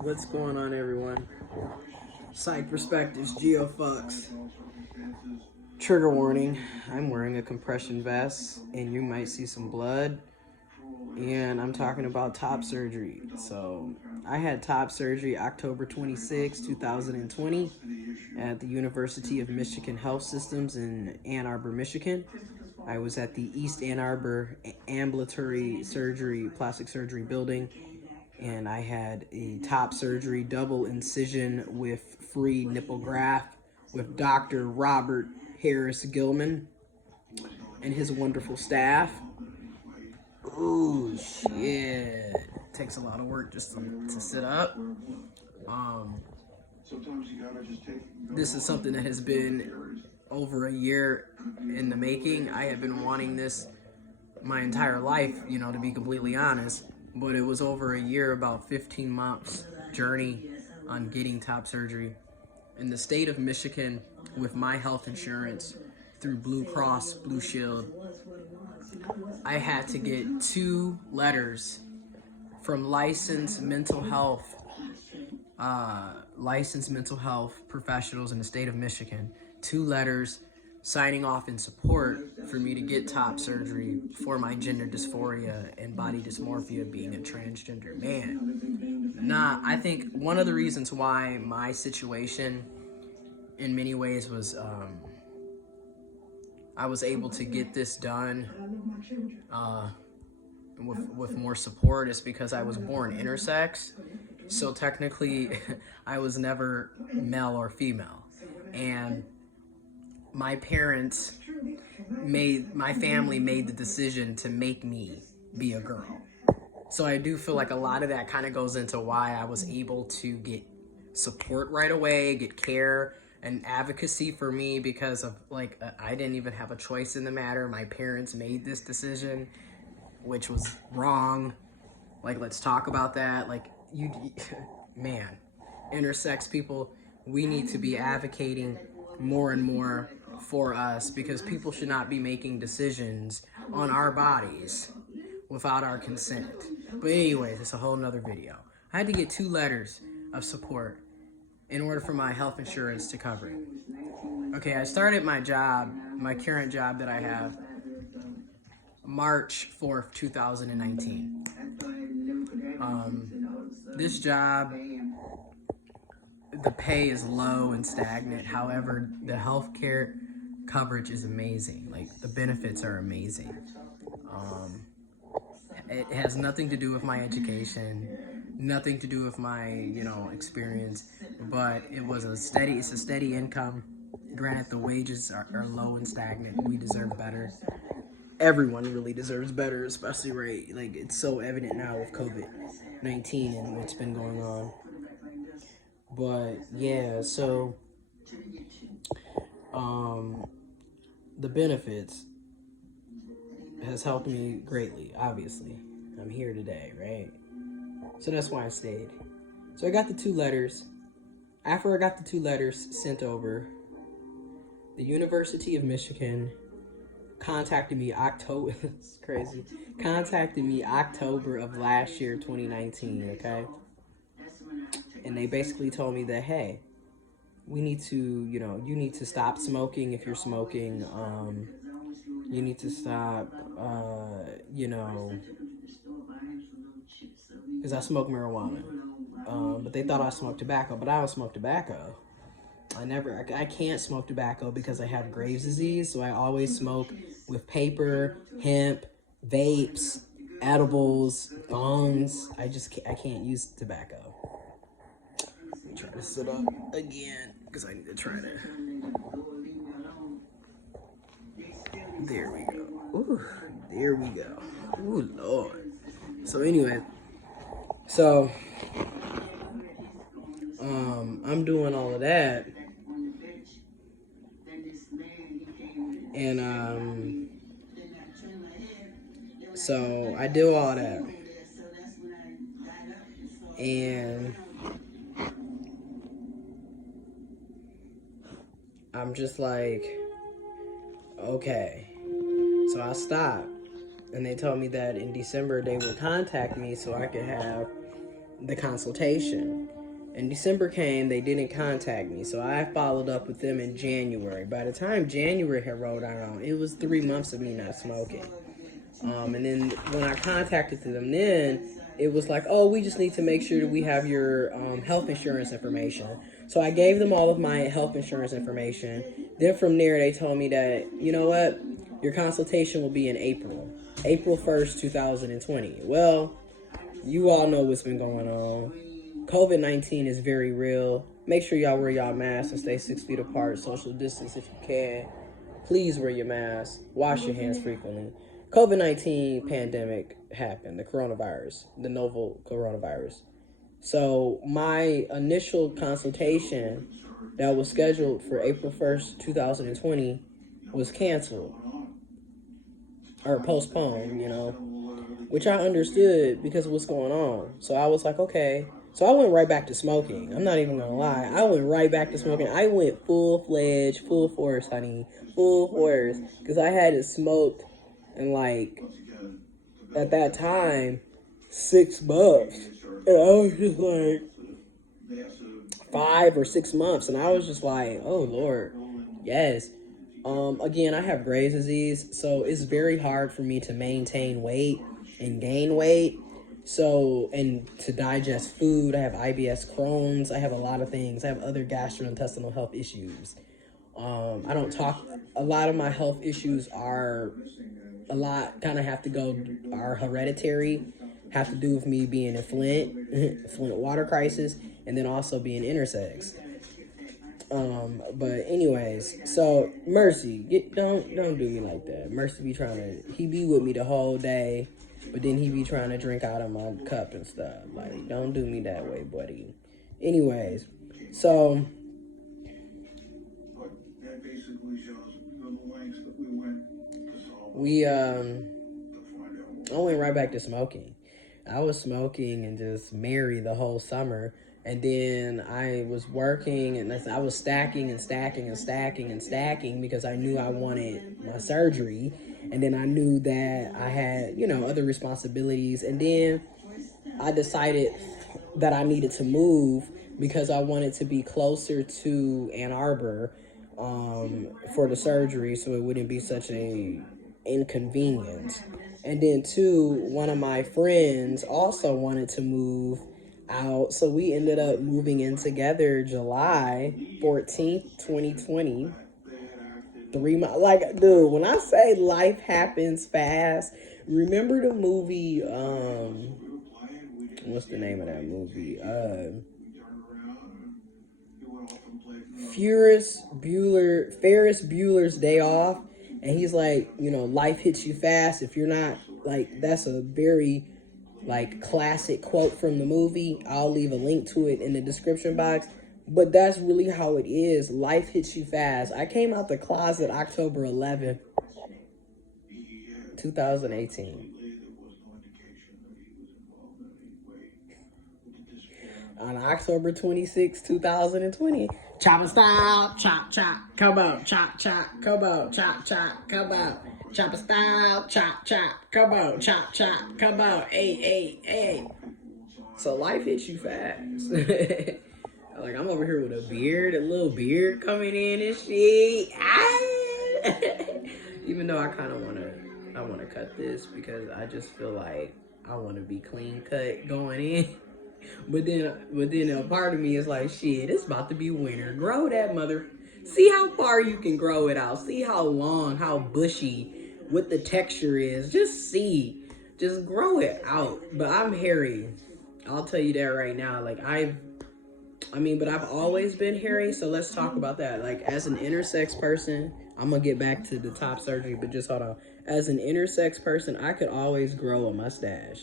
What's going on, everyone? Psych Perspectives, giofvcks. Trigger warning, I'm wearing a compression vest and you might see some blood, and I'm talking about top surgery. So I had top surgery October 26, 2020 at the University of Michigan Health Systems in Ann Arbor, Michigan. I was at the East Ann Arbor Ambulatory Surgery, Plastic Surgery building, and I had a top surgery double incision with free nipple graft with Dr. Robert Harris Gilman and his wonderful staff. Ooh, shit. Takes a lot of work just to sit up. This is something that has been over a year in the making. I have been wanting this my entire life, to be completely honest. But it was over a year, about 15 months journey on getting top surgery. In the state of Michigan, with my health insurance through Blue Cross Blue Shield, I had to get 2 letters from licensed mental health professionals in the state of Michigan. 2 letters signing off in support for me to get top surgery for my gender dysphoria and body dysmorphia, being a transgender man. I think one of the reasons why my situation in many ways was I was able to get this done with more support is because I was born intersex. So technically I was never male or female, and my family made the decision to make me be a girl. So I do feel like a lot of that kind of goes into why I was able to get support right away, get care and advocacy for me, because of I didn't even have a choice in the matter. My parents made this decision, which was wrong. Let's talk about that. Man, intersex people, we need to be advocating more and more for us, because people should not be making decisions on our bodies without our consent. But anyways, it's a whole nother video. I had to get 2 letters of support in order for my health insurance to cover it. Okay, I started my job, my current job that I have, March 4th, 2019. This job, the pay is low and stagnant. However, the healthcare coverage is amazing. The benefits are amazing. It has nothing to do with my education, nothing to do with my, experience, but it's a steady income. Granted, the wages are low and stagnant. We deserve better. Everyone really deserves better, especially it's so evident now with COVID-19 and what's been going on. But yeah, so the benefits has helped me greatly. Obviously, I'm here today, right? So that's why I stayed. So I got the 2 letters. After I got the 2 letters sent over, the University of Michigan contacted me October. It's crazy. Contacted me October of last year, 2019. Okay. And they basically told me that, hey, we need to, you need to stop smoking if you're smoking. You need to stop, because I smoke marijuana. But they thought I smoked tobacco, but I don't smoke tobacco. I can't smoke tobacco because I have Graves' disease, so I always smoke with paper, hemp, vapes, edibles, bongs. I can't use tobacco. Let me try to sit up again, because I need to try to. There we go. Ooh, there we go. Ooh, Lord. So anyway, I'm doing all of that, and so I do all that, and I'm just like, okay. So I stopped, and they told me that in December they would contact me so I could have the consultation. And December came, they didn't contact me. So I followed up with them in January. By the time January had rolled around, it was 3 months of me not smoking. And then when I contacted them then, it was like, oh, we just need to make sure that we have your health insurance information. So I gave them all of my health insurance information. Then from there, they told me that, you know what, your consultation will be in April 1st, 2020. Well, you all know what's been going on. COVID-19 is very real. Make sure y'all wear y'all masks and stay 6 feet apart, social distance if you can. Please wear your mask, wash your hands frequently. COVID-19 pandemic happened, the coronavirus, the novel coronavirus. So my initial consultation that was scheduled for April 1st, 2020 was canceled or postponed, which I understood because of what's going on. So I was like, okay. So I went right back to smoking. I'm not even gonna lie. I went right back to smoking. I went full-fledged, full force, honey. Full force. Because I hadn't smoked in, at that time, 6 months. And I was just like 5 or 6 months. And I was just like, oh, Lord, yes. Again, I have Graves' disease, so it's very hard for me to maintain weight and gain weight. So, and to digest food, I have IBS Crohn's, I have a lot of things. I have other gastrointestinal health issues. I don't talk, a lot of my health issues are are hereditary, have to do with me being in Flint water crisis, and then also being intersex. But anyways, so Mercy, don't do me like that. Mercy be he be with me the whole day, but then he be trying to drink out of my cup and stuff. Like, don't do me that way, buddy. Anyways, so I went right back to smoking. I was smoking and just merry the whole summer. And then I was working and I was stacking because I knew I wanted my surgery. And then I knew that I had, other responsibilities. And then I decided that I needed to move because I wanted to be closer to Ann Arbor for the surgery so it wouldn't be such a inconvenience. And then one of my friends also wanted to move out, so we ended up moving in together July 14th, 2020. 3 months, dude, when I say life happens fast, remember the movie, what's the name of that movie? Ferris Bueller's Day Off. And he's like, life hits you fast. If you're not, that's a very, classic quote from the movie. I'll leave a link to it in the description box. But that's really how it is. Life hits you fast. I came out the closet October 11th, 2018. On October 26, 2020, chopper style, chop, chop, come out, chop, chop, come out, chop, chop, come out, chopper style, chop, chop, come out, chop, chop, come out, hey. So life hits you fast. I'm over here with a little beard coming in and shit. Even though I kind of want to cut this because I just feel like I want to be clean cut going in. But then a part of me is like, shit, it's about to be winter. Grow that see how far you can grow it out. See how long, how bushy, what the texture is. Just grow it out. But I'm hairy. I'll tell you that right now. But I've always been hairy, so let's talk about that. As an intersex person, I'm gonna get back to the top surgery, but just hold on. As an intersex person, I could always grow a mustache.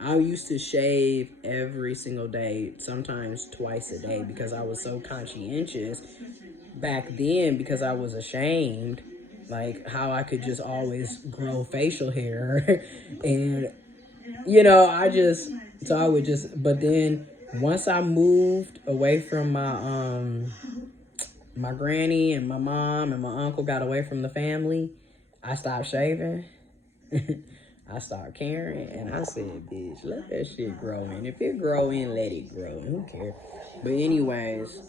I used to shave every single day, sometimes twice a day, because I was so conscientious back then because I was ashamed, how I could just always grow facial hair. And, but then once I moved away from my granny and my mom and my uncle got away from the family, I stopped shaving. I started caring, and I said, bitch, let that shit grow in. If it grow in, let it grow. Who cares? But anyways,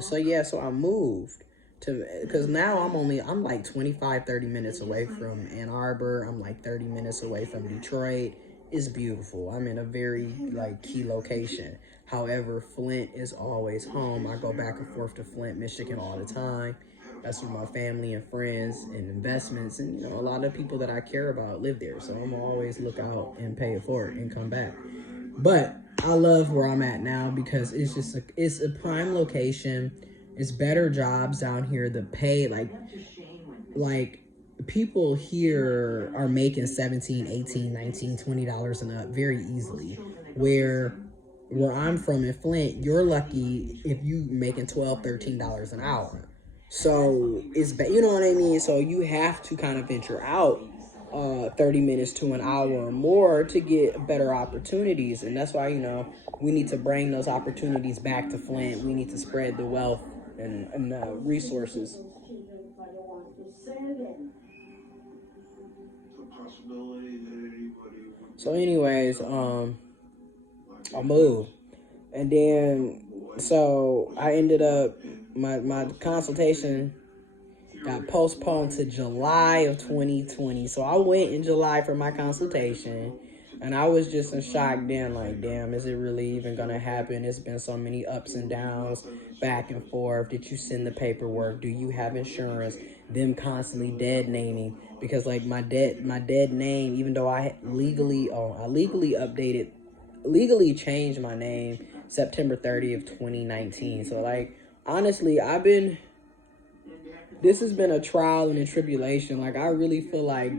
so yeah, so I moved because now I'm like 25-30 minutes away from Ann Arbor. I'm like 30 minutes away from Detroit. It's beautiful. I'm in a very like key location. However, Flint is always home. I go back and forth to Flint, Michigan all the time. That's where my family and friends and investments and, you know, a lot of people that I care about live there. So I'm always look out and pay it forward and come back. But I love where I'm at now because it's just it's a prime location. It's better jobs down here. The pay, like people here are making 17, 18, 19, $20 and up very easily. Where I'm from in Flint, you're lucky if you making $12, $13 an hour. So it's, you know what I mean? So you have to kind of venture out 30 minutes to an hour or more to get better opportunities. And that's why, you know, we need to bring those opportunities back to Flint. We need to spread the wealth and resources. So anyways, I moved. And then, so I ended up, my consultation got postponed to July of 2020. So I went in July for my consultation, and I was just in shock then, like, damn, is it really even going to happen? It's been so many ups and downs, back and forth. Did you send the paperwork? Do you have insurance? Them constantly dead naming, because like my dead name, even though I legally changed my name September 30th, 2019. So like, honestly, this has been a trial and a tribulation. Like, I really feel like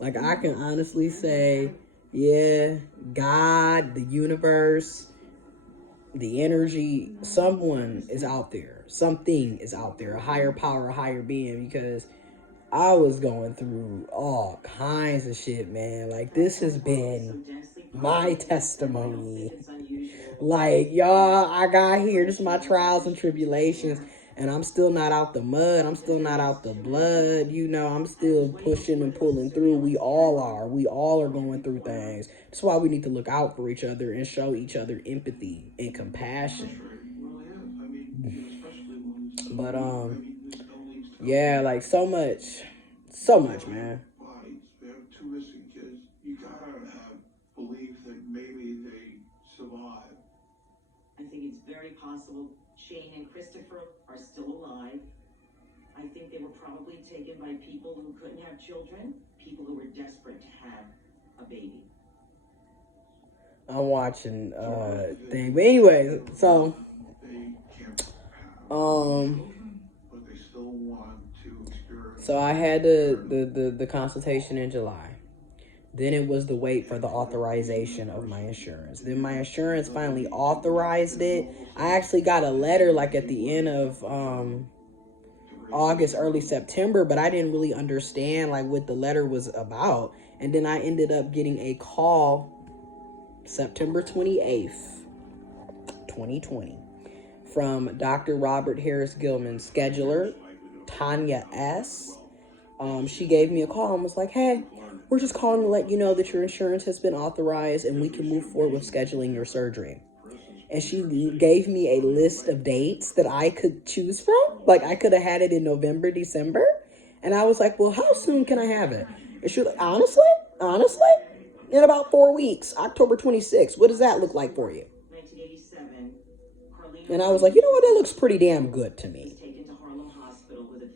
I can honestly say, yeah, God, the universe, the energy, someone is out there. Something is out there, a higher power, a higher being, because I was going through all kinds of shit, man. Like, this has been my testimony. Like, y'all, I got here. This is my trials and tribulations. And I'm still not out the mud. I'm still not out the blood. You know, I'm still pushing and pulling through. We all are. We all are going through things. That's why we need to look out for each other and show each other empathy and compassion. But, yeah, like, so much, man. I think it's very possible Shane and Christopher are still alive. I think they were probably taken by people who couldn't have children, people who were desperate to have a baby. I'm watching thing. But anyway, so so I had the consultation in July. Then it was the wait for the authorization of my insurance. Then my insurance finally authorized it. I actually got a letter like at the end of August, early September, but I didn't really understand like what the letter was about. And then I ended up getting a call September 28th, 2020, from Dr. Robert Harris Gilman's scheduler, Tanya S. She gave me a call and was like, hey, we're just calling to let you know that your insurance has been authorized and we can move forward with scheduling your surgery. And she gave me a list of dates that I could choose from. Like, I could have had it in November, December. And I was like, well, how soon can I have it? And she was like, honestly, in about 4 weeks, October 26th. What does that look like for you? And I was like, you know what? That looks pretty damn good to me.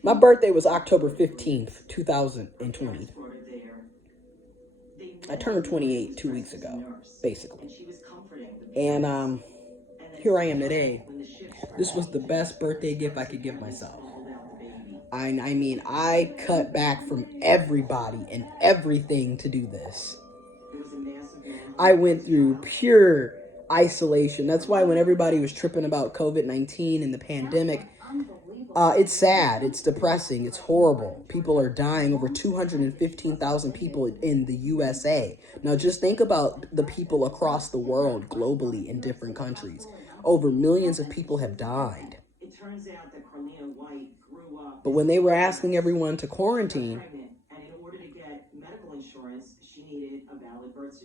My birthday was October 15th, 2020. I turned 28 2 weeks ago, basically. And here I am today. This was the best birthday gift I could give myself. I mean, I cut back from everybody and everything to do this. I went through pure isolation. That's why when everybody was tripping about COVID-19 and the pandemic, it's sad, it's depressing, it's horrible. People are dying, over 215,000 people in the USA. Now just think about the people across the world, globally, in different countries. Over millions of people have died. But when they were asking everyone to quarantine, and in order to get medical insurance,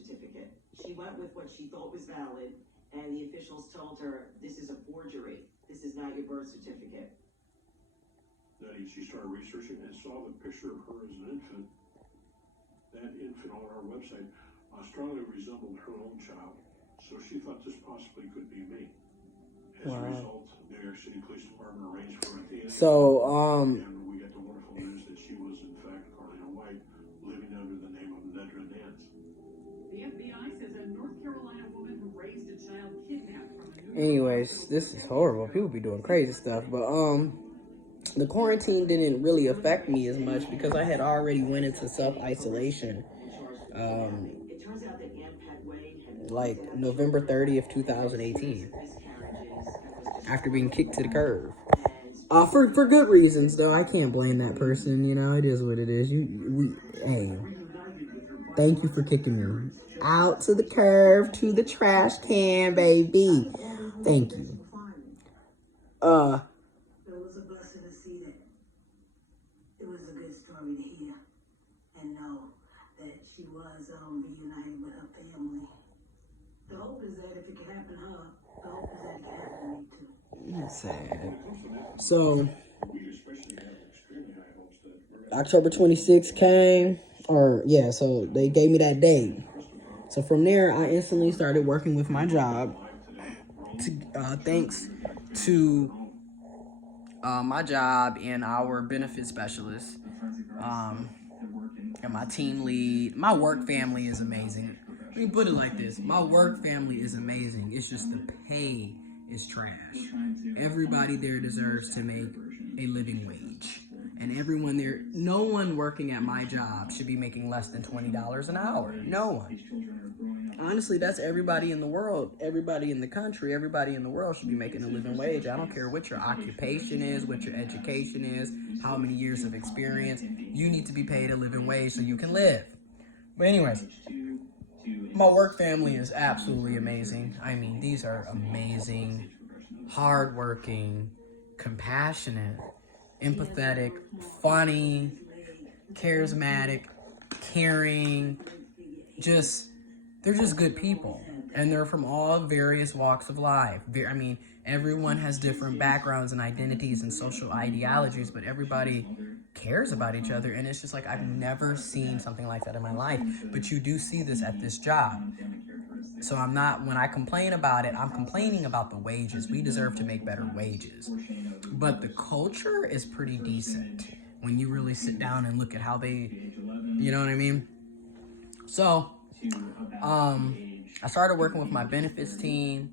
certificate. She went with what she thought was valid, and the officials told her, this is a forgery. This is not your birth certificate. Then she started researching and saw the picture of her as an infant. That infant on our website strongly resembled her own child, so she thought this possibly could be me. As a result, New York City Police Department arranged for a DNA. And we got the wonderful news that she was in fact Carlina White, living under the name of Nedra Nance. The FBI says a North Carolina woman who raised a child kidnapped from a Anyways, this is horrible. People be doing crazy stuff, but the quarantine didn't really affect me as much because I had already went into self-isolation like November 30th, 2018, after being kicked to the curb. For good reasons, though. I can't blame that person, you know, it is what it is. Hey, thank you for kicking me out to the curb, to the trash can, baby. Thank you. It was a blessing to see that. It was a good story to hear and know that she was reunited with her family. The hope is that if it can happen to her, the hope is that it can happen to me too. That's sad. So, October 26th came, so they gave me that date. So from there, I instantly started working with my job. Thanks to my job and our benefit specialist, and my team lead. My work family is amazing. Let me put it like this. My work family is amazing. It's just the pay is trash. Everybody there deserves to make a living wage. And everyone there, no one working at my job should be making less than $20 an hour. No one. Honestly, that's everybody in the world. Everybody in the country, everybody in the world should be making a living wage. I don't care what your occupation is, what your education is, how many years of experience. You need to be paid a living wage so you can live. But anyways, my work family is absolutely amazing. I mean, these are amazing, hardworking, compassionate, empathetic, funny, charismatic, caring, they're just good people. And they're from all various walks of life. I mean, everyone has different backgrounds and identities and social ideologies, but everybody cares about each other. And it's just like, I've never seen something like that in my life. But you do see this at this job. So when I complain about it, I'm complaining about the wages. We deserve to make better wages. But the culture is pretty decent when you really sit down and look at how they, you know what I mean? So, I started working with my benefits team,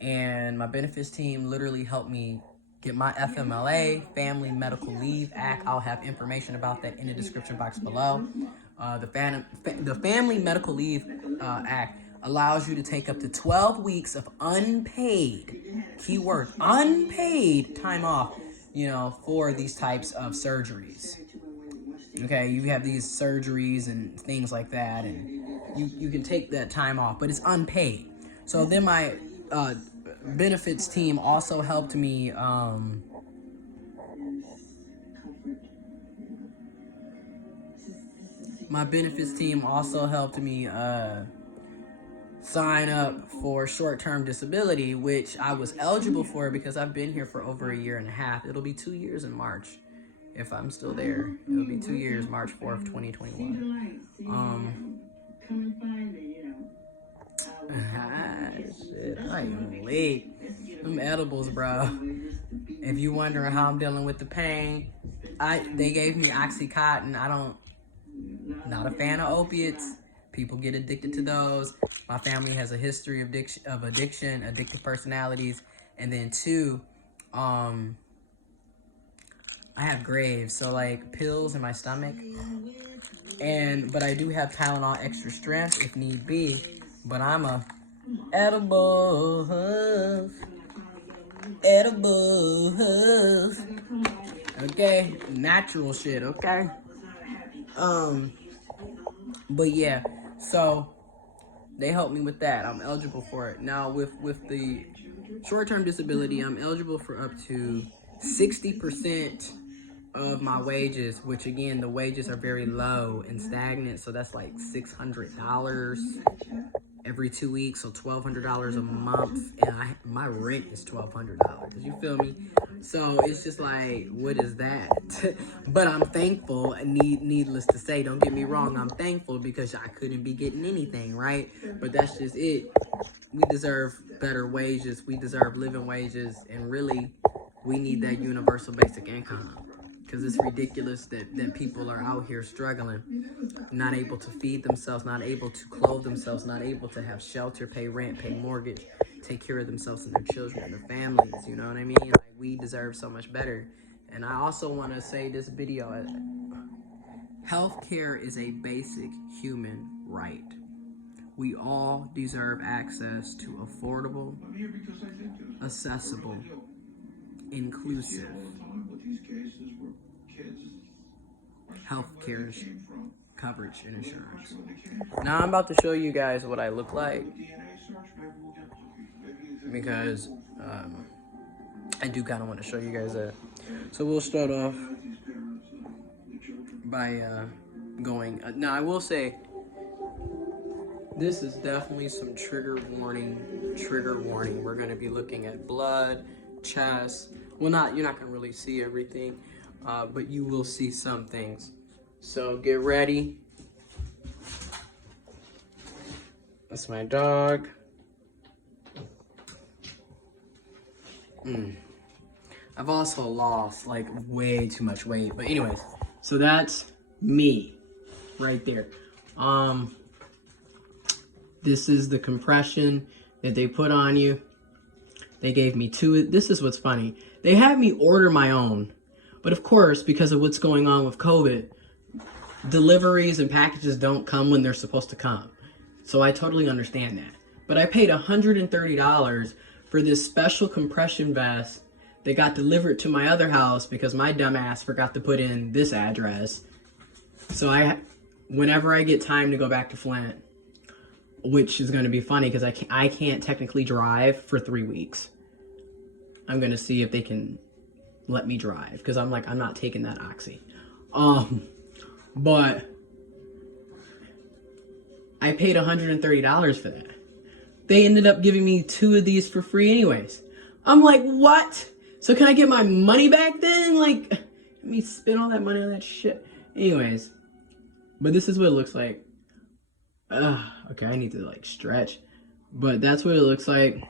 and my benefits team literally helped me get my FMLA, Family Medical Leave Act. I'll have information about that in the description box below. The Family Medical Leave Act allows you to take up to 12 weeks of unpaid, keyword, unpaid time off, for these types of surgeries. Okay, you have these surgeries and things like that, and you can take that time off, but it's unpaid. So then my benefits team also helped me sign up for short-term disability, which I was eligible for because I've been here for over a year and a half. It'll be 2 years in March. If I'm still there, it'll be 2 years, March 4th, 2021. Shit, I am late. Them edibles, bro. If you wondering how I'm dealing with the pain, they gave me Oxycontin. Not a fan of opiates. People get addicted to those. My family has a history of addiction, addictive personalities, and then 2, I have Graves, so like pills in my stomach, but I do have Tylenol extra strength if need be. But I'm a edible, okay, natural shit, okay. But yeah, so they helped me with that. I'm eligible for it now. With the short-term disability, I'm eligible for up to 60% of my wages, which again, the wages are very low and stagnant. So that's like $600 every 2 weeks, so $1,200 a month, and my rent is $1,200. You feel me? So it's just like, what is that? But I'm thankful. Needless to say, don't get me wrong, I'm thankful because I couldn't be getting anything, right? But that's just it. We deserve better wages. We deserve living wages, and really, we need that universal basic income. Because it's ridiculous that people are out here struggling, not able to feed themselves, not able to clothe themselves, not able to have shelter, pay rent, pay mortgage, take care of themselves and their children and their families, you know what I mean? Like, we deserve so much better. And I also want to say this video, healthcare is a basic human right. We all deserve access to affordable, accessible, inclusive healthcare coverage and insurance. Now I'm about to show you guys what I look like, because I do kind of want to show you guys that. So we'll start off by going. Now I will say, this is definitely some trigger warning. We're going to be looking at blood, chest. Well, you're not going to really see everything, but you will see some things. So get ready. That's my dog. I've also lost like way too much weight. But anyways, so that's me right there. This is the compression that they put on you. They gave me two. This is what's funny. They had me order my own. But of course, because of what's going on with COVID, deliveries and packages don't come when they're supposed to come. So I totally understand that. But I paid $130 for this special compression vest that got delivered to my other house because my dumbass forgot to put in this address. So whenever I get time to go back to Flint, which is going to be funny because I can't technically drive for 3 weeks. I'm going to see if they can let me drive because I'm not taking that oxy. But I paid $130 for that. They ended up giving me 2 of these for free anyways. I'm like, what? So can I get my money back then? Like, let me spend all that money on that shit. Anyways, but this is what it looks like. Okay, I need to like stretch. But that's what it looks like.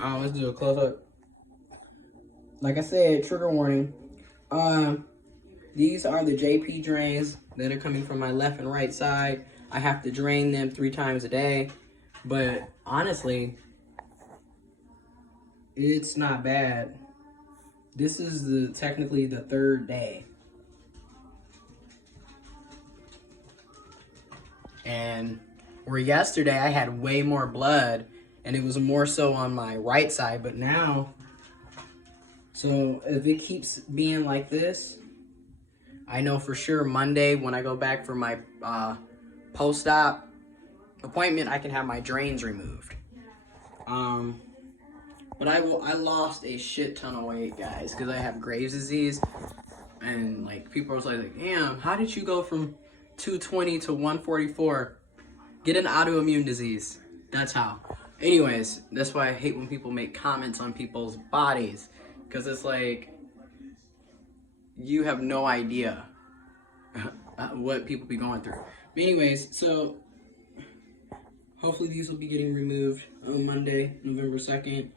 Let's do a close-up. Like I said, trigger warning. These are the JP drains that are coming from my left and right side. I have to drain them 3 times a day. But honestly, it's not bad. This is technically the 3rd day. And where yesterday I had way more blood and it was more so on my right side, but now, so if it keeps being like this, I know for sure Monday when I go back for my post-op appointment, I can have my drains removed. But I lost a shit ton of weight, guys, because I have Graves' disease, and like people are like, damn, how did you go from 220 to 144? Get an autoimmune disease. That's how. Anyways, that's why I hate when people make comments on people's bodies, because it's like, you have no idea what people be going through. But anyways, so hopefully these will be getting removed on Monday, November 2nd.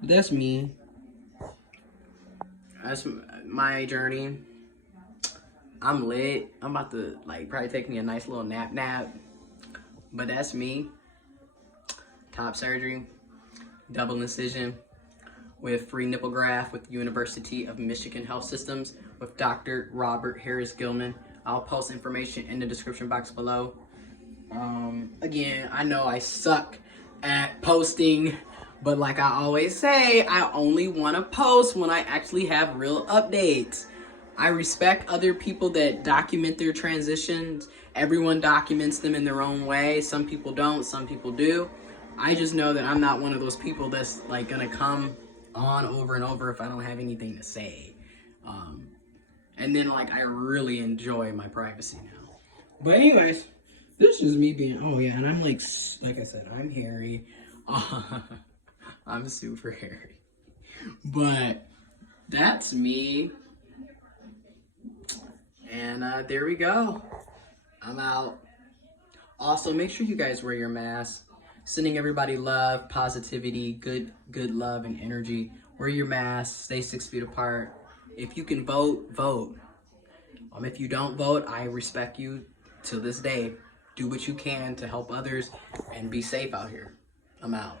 But that's me. That's my journey. I'm lit. I'm about to like probably take me a nice little nap. But that's me. Top surgery, double incision with free nipple graft with the University of Michigan Health Systems with Dr. Robert Harris Gilman. I'll post information in the description box below. Again, I know I suck at posting, but like I always say, I only want to post when I actually have real updates. I respect other people that document their transitions. Everyone documents them in their own way. Some people don't, some people do. I just know that I'm not one of those people that's like gonna come on over and over if I don't have anything to say. And then like I really enjoy my privacy now. But anyways, this is me being, oh yeah, and I'm like I said, I'm hairy. I'm super hairy. But that's me. And there we go. I'm out. Also, make sure you guys wear your mask. Sending everybody love, positivity, good love and energy. Wear your mask. Stay 6 feet apart. If you can vote, vote. If you don't vote, I respect you to this day. Do what you can to help others and be safe out here. I'm out.